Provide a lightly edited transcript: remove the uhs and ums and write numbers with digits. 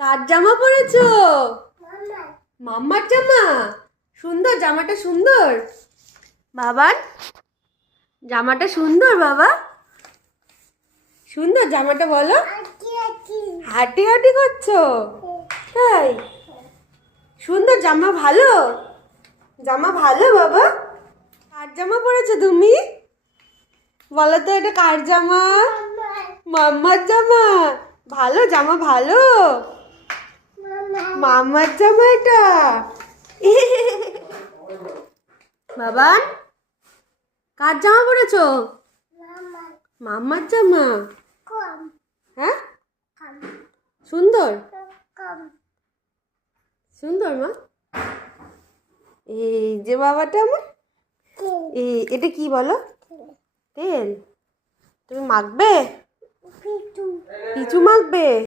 কার জামা পরেছো? মাম্মার জামা। সুন্দর, জামাটা সুন্দর। বাবার জামাটা সুন্দর। বাবা সুন্দর জামাটা, বলো। হাঁটি হাঁটি করছো? তাই? সুন্দর জামা, ভালো জামা, ভালো। বাবা কার জামা পরেছো তুমি? বলো তো এটা কার জামা? মাম্মার জামা। ভালো জামা, ভালো। মাম্মার জামা এটা। বাবা কার জামা পরেছো? মাম্মার জামা। হ্যাঁ, সুন্দর সুন্দর মা। এই যে বাবাটা আমার, এটা কি বলো? তেল। তুমি মাখবে? পিছু মাখবে?